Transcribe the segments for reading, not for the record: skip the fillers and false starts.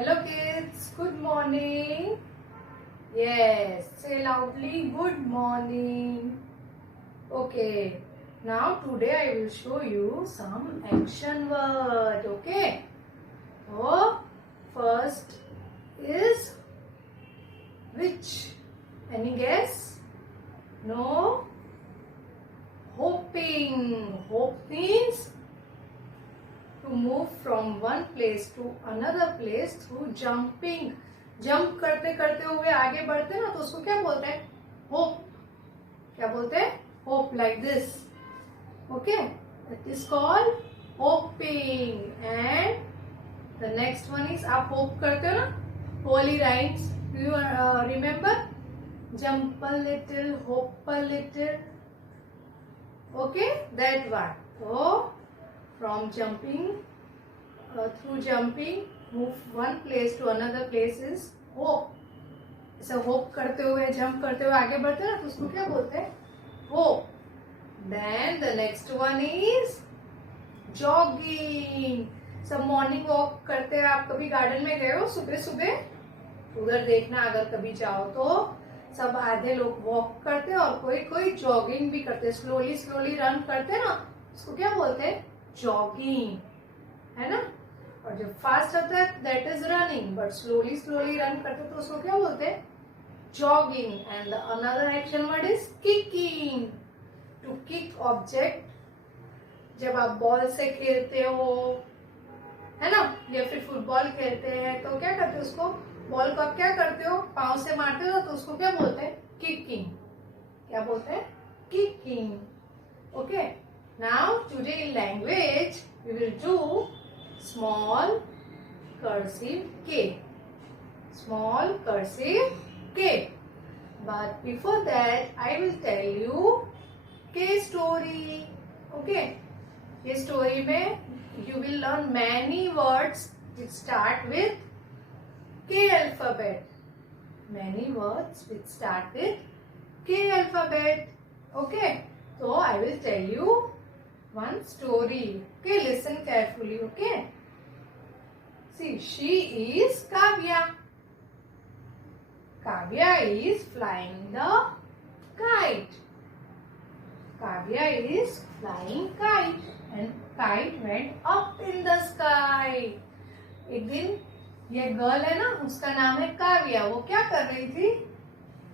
Hello kids, good morning. Yes, say loudly good morning. Okay, now today I will show you some action word. Okay, so first is which? Any guess? No? Hopping. Hop means to move from one place to another place through jumping. Jump करते करते हुए आगे बढ़ते ना तो उसको क्या बोलते हैं? होप. क्या बोलते हैं? Hope like this. Okay, that is called hopping. And the next one is आप होप करते हो ना? Holy rhymes. Do you remember? Jump a little, hop a little. Okay, that one. So from jumping, through jumping, move one place to another place is hope. ऐसा होप करते हुए जंप करते हुए आगे बढ़ते हैं ना तो उसको क्या बोलते हैं? Hope. Then the next one is jogging. सब मॉर्निंग वॉक करते हैं. आप कभी गार्डन में गए हो सुबह सुबह? उधर देखना अगर कभी जाओ तो सब आधे लोग वॉक करते हैं और कोई कोई जॉगिंग भी करते हैं. स्लोली स्लोली रन करते हैं ना उसको क्या बोलते हैं? जॉगिंग. है ना. और जो फास्ट होता है that is running. But slowly slowly run करते तो उसको क्या बोलते हैं? Jogging. And another action word is kicking. To kick object. जब आप बॉल से खेलते हो है ना या फिर फुटबॉल खेलते हैं तो क्या करते हो? उसको बॉल को आप क्या करते हो? पांव से मारते हो तो उसको क्या बोलते हैं? किकिंग. क्या बोलते हैं? Kicking. Okay. Now today in language we will do small cursive K. Small cursive K. But before that, I will tell you K story. Okay. K story में you will learn many words which start with K alphabet. Many words which start with K alphabet. Okay. So I will tell you one story. Okay, listen carefully. Okay. See, she is Kavya. Kavya is flying the kite. Kavya is flying kite and kite went up in the sky. एक दिन ये गर्ल है ना उसका नाम है काव्या. वो क्या कर रही थी?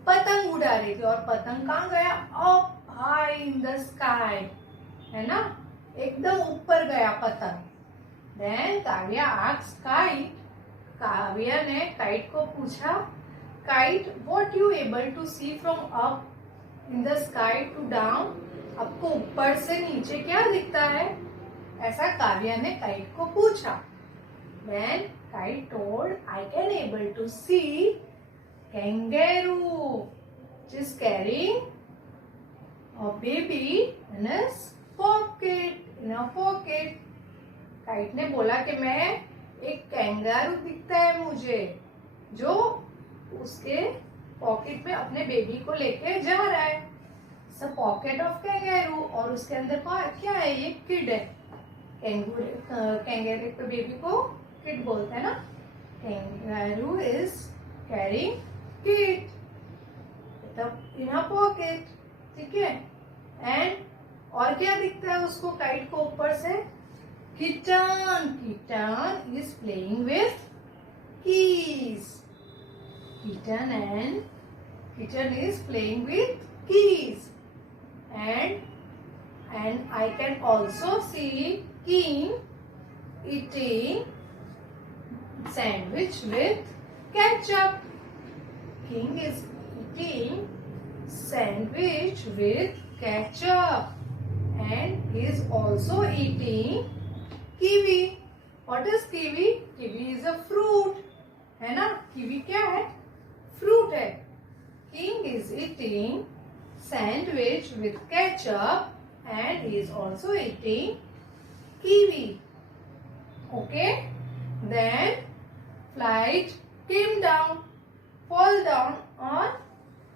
पतंग उड़ा रही थी. और पतंग कहाँ गया? Up high in the sky. है ना. एकदम ऊपर गया पतंग. Then Kavya asked kite. Kavya ने काइट को पूछा kite what you able to see from up in the sky to down. आपको ऊपर से नीचे क्या दिखता है? ऐसा काव्या ने काइट को पूछा. Then kite told I can able to see kangaroo which is carrying a baby in his pocket. In a pocket. Kite ने बोला कि मैं एक कैंगारू दिखता है मुझे जो उसके पॉकेट में अपने बेबी को लेके जा रहा है. सब पॉकेट ऑफ कैंगारू. और उसके अंदर क्या है? ये किड है. कैंगारू के बेबी को किड बोलते हैं ना. Kangaroo is carrying kid in a pocket. ठीक है. एंड और क्या दिखता है उसको काइट को ऊपर से? Kitten. Kitten is playing with keys. Kitten is playing with keys. And I can also see King eating sandwich with ketchup. King is eating sandwich with ketchup. And he is also eating kiwi. What is kiwi? Kiwi is a fruit. है ना. kiwi क्या है? fruit है. King is eating sandwich with ketchup and he is also eating kiwi. Okay. Then flight came down, fall down on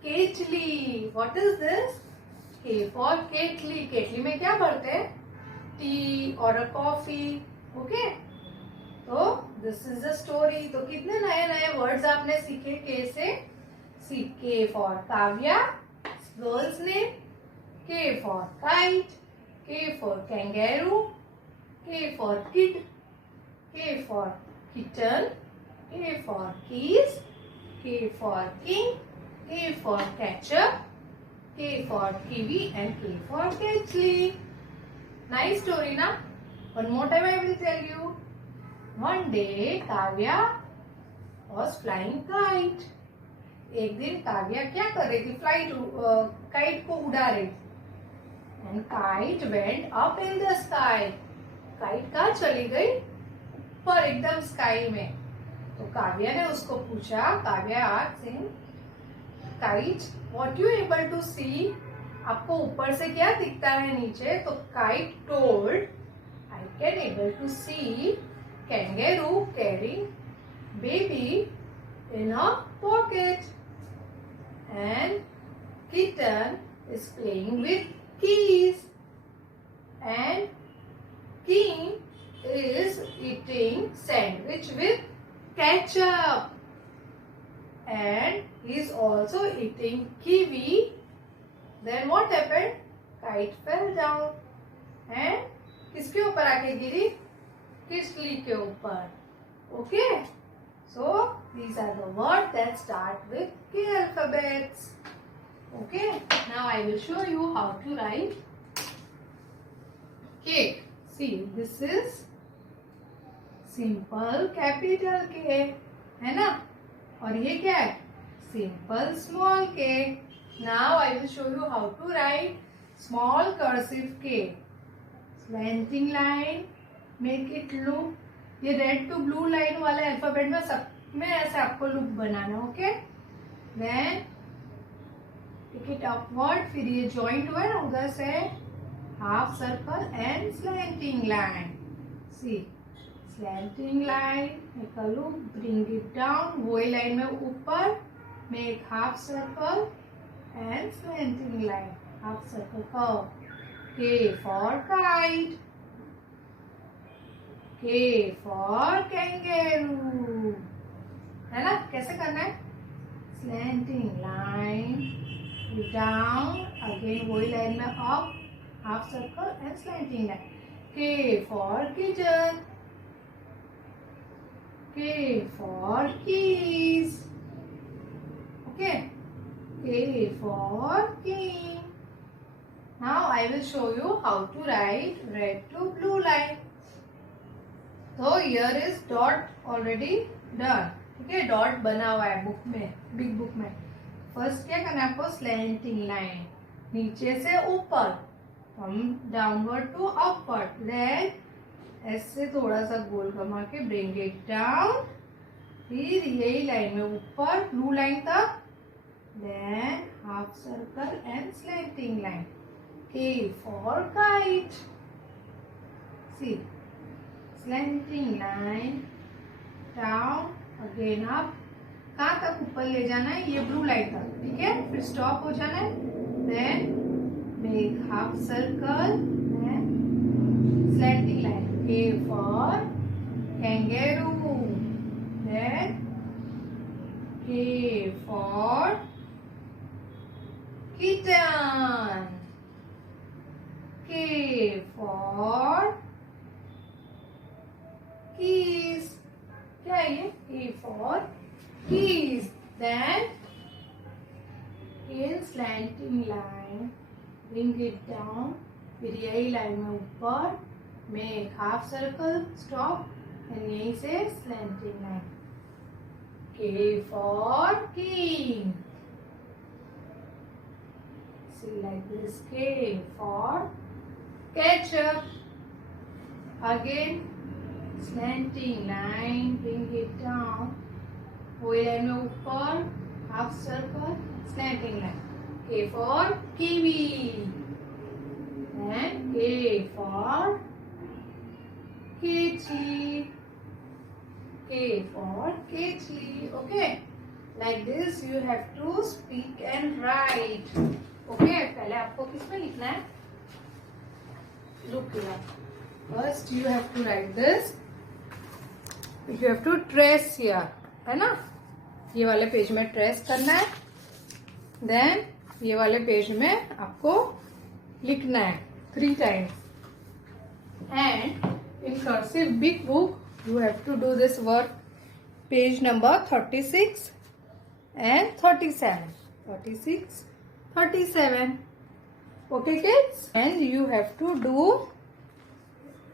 Ketli. What is this? K for Ketli. Ketli में क्या भरते हैं? टी और कॉफी. ओके. तो दिस इज द स्टोरी। तो कितने नए नए वर्ड्स आपने सीखे के से? सी के फॉर काव्या, गर्ल्स नेम, के फॉर काइट, के फॉर कैंगेरू, के फॉर किड, के for kitten, K for keys, के फॉर किंग, के फॉर कैचअप, के for kiwi and K for Ketchly. Nice story na? One more time I will tell you. One day Kavya was flying kite. एक दिन काव्या क्या कर रही थी? काइट को उड़ा रही थी। And kite went up in the sky. Kite कहाँ चली गई? ऊपर एकदम स्काई में। तो काव्या ने उसको पूछा, Kavya asked him, kite what you able to see? आपको ऊपर से क्या दिखता है नीचे? तो kite told, I can able to see kangaroo carrying baby in a pocket and kitten is playing with keys and king is eating sandwich with ketchup and he is also eating kiwi. Then what happened? Kite fell down and किसके ऊपर आके गिरी? किसली के ऊपर। Okay? So these are the words that start with K alphabets. Okay. Now I will show you how to write cake. See, this is simple capital K, है ना? और ये क्या है? Simple small K. Now I will show you how to write small cursive K. Slanting line, make it look, ये red to blue line वाले alphabet में सब में ऐसे आपको लुक बनाना। Okay, then take it upward, फिर ये जॉइंट हुआ ना उधर से half circle and slanting line. See slanting line, make a look, bring it down, वही लाइन में ऊपर make half circle and slanting line, half circle curve. K for kite, K for kangaroo, है ना? कैसे करना है? Slanting line, down, again वही line में up, half circle and slanting line. K for kitten, K for keys, okay? K for king. Now I will show you how to write red to blue line. तो here is dot already done. ठीक है, डॉट बना हुआ है बुक में, big book में। फर्स्ट क्या करना है आपको? स्लैंटिंग लाइन, नीचे से ऊपर, from downward to upward, then ऐसे थोड़ा सा गोल घुमा के ब्रिंग इट डाउन, फिर यही लाइन में ऊपर ब्लू लाइन तक, then half circle and slanting line. K for kite, see slanting line down, again up, कहाँ तक ऊपर ले जाना है? ये ब्लू लाइन तक, ठीक है? फिर स्टॉप हो जाना है, then make half circle and slanting line. K for kangaroo, then K for kitten, K for keys, क्या है ये? K for keys. Then in slanting line, bring it down, फिर यही लाइन में ऊपर make half circle, stop, and यहीं से slanting line. K for king. See like this. K for ketchup. Again slanting line, bring it down, वही line में ऊपर half circle, slanting line. K for kiwi, and K for Ketchly, K for Ketchly. Okay, like this you have to speak and write. Okay, पहले आपको किसमें लिखना है? Look here. First you have to write this. You have to trace here, है ना, ये वाले पेज में ट्रेस करना है, देन ये वाले पेज में आपको लिखना है 3 times, and in cursive big book you have to do this work, page number 36 and 37, 36, 37. Okay kids, and you have to do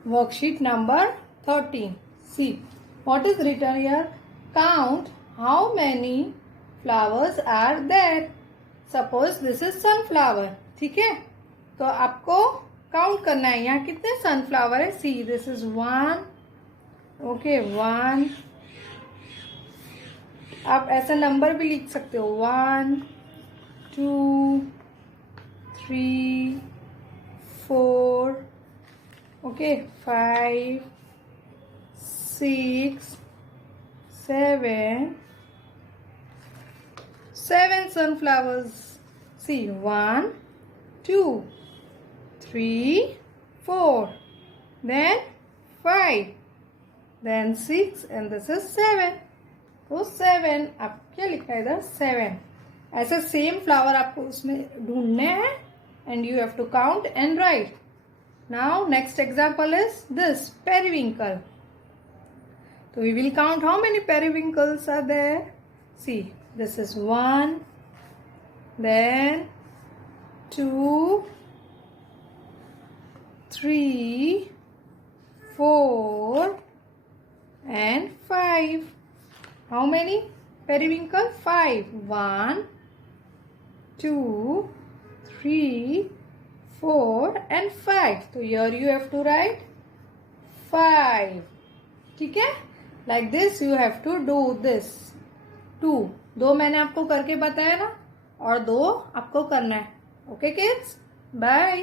worksheet number 13. See what is written here. Count how many flowers are there. Suppose this is sunflower. ठीक है, तो आपको काउंट करना है यहाँ कितने सनफ्लावर है. See this is 1. ओके 1. आप ऐसा नंबर भी लिख सकते हो 1 2 3 4. ओके 5 6 7 sunflowers. See 1 2 3 4, then 5, then 6, and this is 7. तो 7 आप क्या लिखना है इधर 7. ऐसे सेम फ्लावर आपको उसमें ढूंढने हैं and you have to count and write. Now next example is this periwinkle. So we will count how many periwinkles are there. See this is 1, then 2, 3, 4 and 5. How many periwinkle? 5. 1 2 3 4 and 5. So here you have to write 5. ठीक है, like this you have to do this. 2 मैंने आपको करके बताया ना, और 2 आपको करना है. Okay kids, bye.